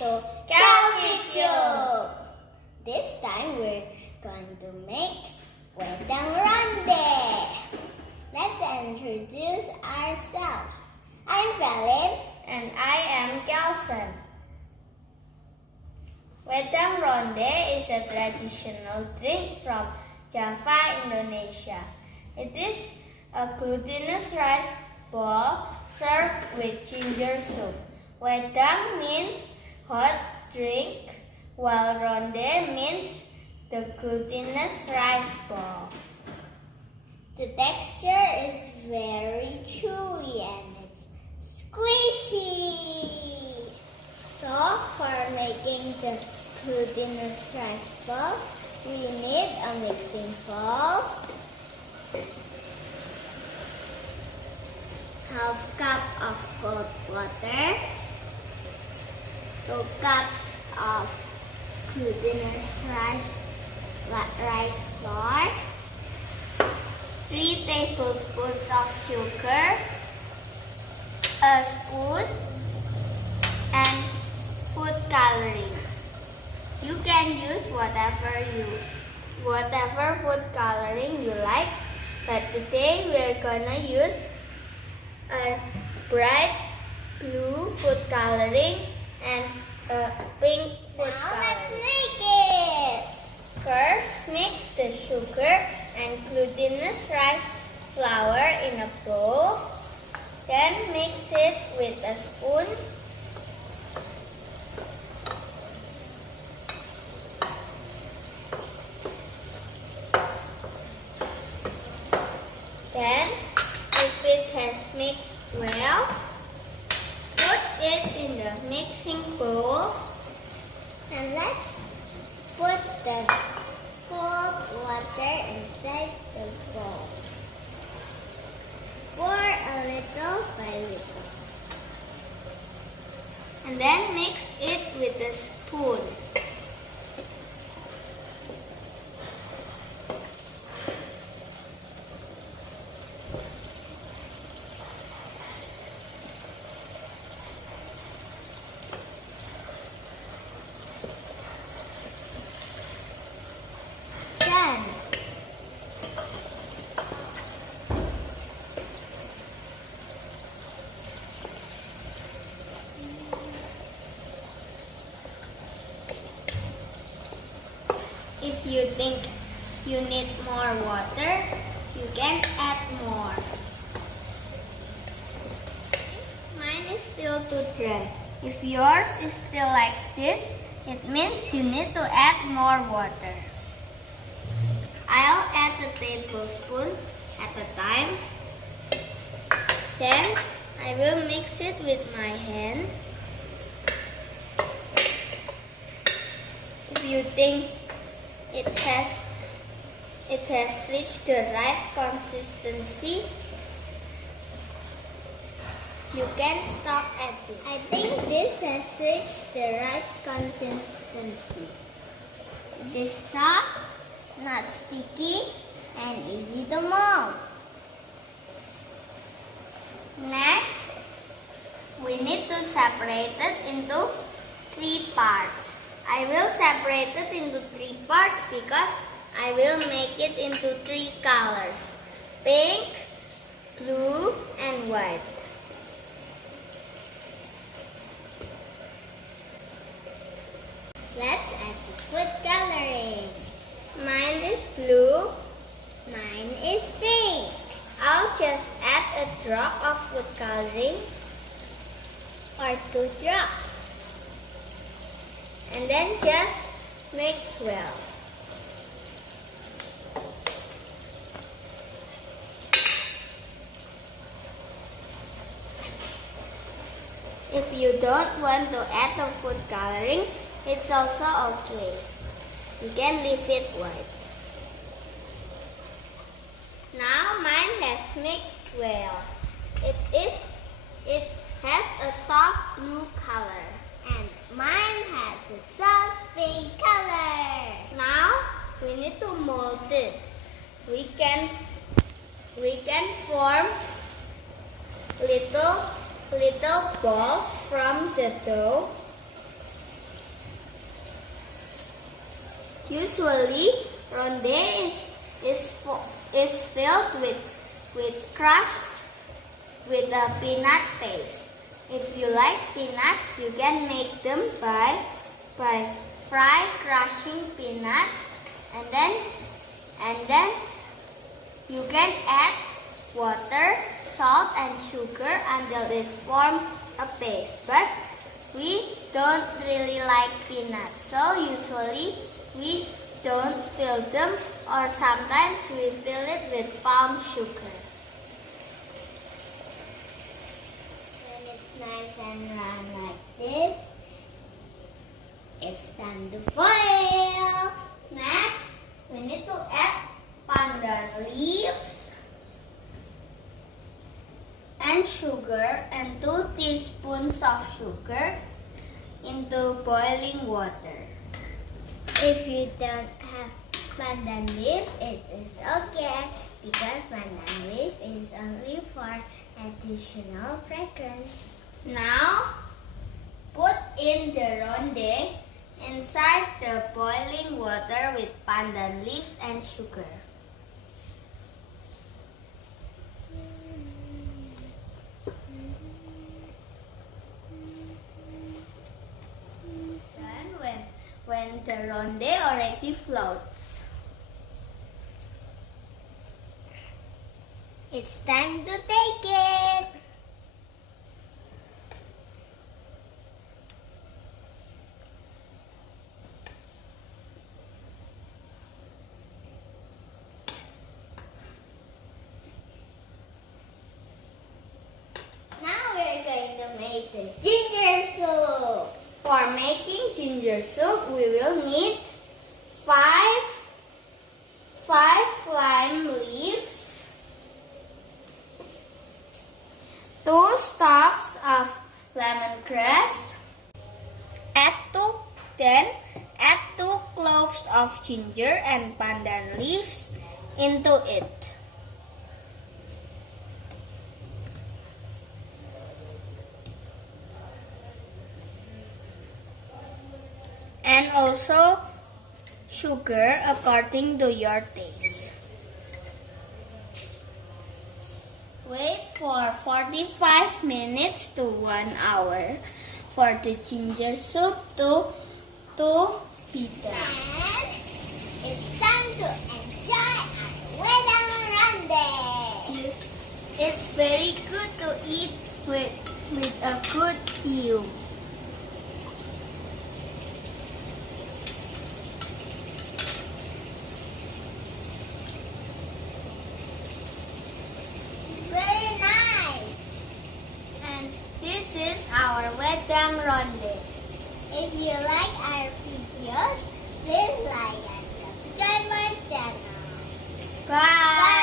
to Calsen. This time we're going to make Wedang Ronde. Let's introduce ourselves. I'm Valene. And I am Calsen. Wedang Ronde is a traditional drink from Java, Indonesia. It is a glutinous rice ball served with ginger soup. Wedang means hot drink, while ronde means the glutinous rice ball. The texture is very chewy and it's squishy. So for making the glutinous rice ball, we need a mixing bowl, half cup of cold water, 2 cups of glutinous rice flour, 3 tablespoons of sugar, a spoon, and food coloring. You can use whatever food coloring you like, but today we're gonna use a bright blue food coloring and a pink food coloring. Now let's make it! First, mix the sugar and glutinous rice flour in a bowl. Then mix it with a spoon. Then, if it has mixed well, put it in the mixing bowl. And let's put the cold water inside the bowl. Pour a little by little. And then mix it with a spoon. If you think you need more water, you can add more. Mine is still too dry. If yours is still like this, it means you need to add more water. I'll add a tablespoon at a time. Then I will mix it with my hand. If you think it has reached the right consistency, you can stop at it. I think this has reached the right consistency. It is soft, not sticky, and easy to mold. Next, we need to separate it into 3 parts. I will separate it into 3 parts because I will make it into 3 colors: pink, blue, and white. Let's add the food coloring. Mine is blue. Mine is pink. I'll just add a drop of food coloring Or 2 drops. and then just mix well. If you don't want to add the food coloring, it's also okay. You can leave it white. Now mine has mixed well. It has a soft blue color. And mine has a soft pink color. Now we need to mold it. We can form little balls from the dough. Usually, ronde is filled with crushed with a peanut paste. If you like peanuts, you can make them by crushing peanuts, and then you can add water, salt, and sugar until it forms a paste. But we don't really like peanuts, so usually we don't fill them, or sometimes we fill it with palm sugar. When it's nice and round like this, it's time to boil. Next, we need to add pandan leaves and sugar, and 2 teaspoons of sugar into boiling water. If you don't have pandan leaf, it is okay, because pandan leaf is only for additional fragrance. Now, put in the ronde inside the boiling water with pandan leaves and sugar. Then when the ronde already floats, it's time to take it. Make the ginger soup. For making ginger soup, we will need 5 lime leaves, 2 stalks of lemongrass, add 2 cloves of ginger and pandan leaves into it. And also sugar according to your taste. Wait for 45 minutes to 1 hour for the ginger soup to be done. And it's time to enjoy our Wedang Ronde. It's very good to eat with a good view. Our Wedang Ronde. If you like our videos, please like and subscribe our channel. Bye!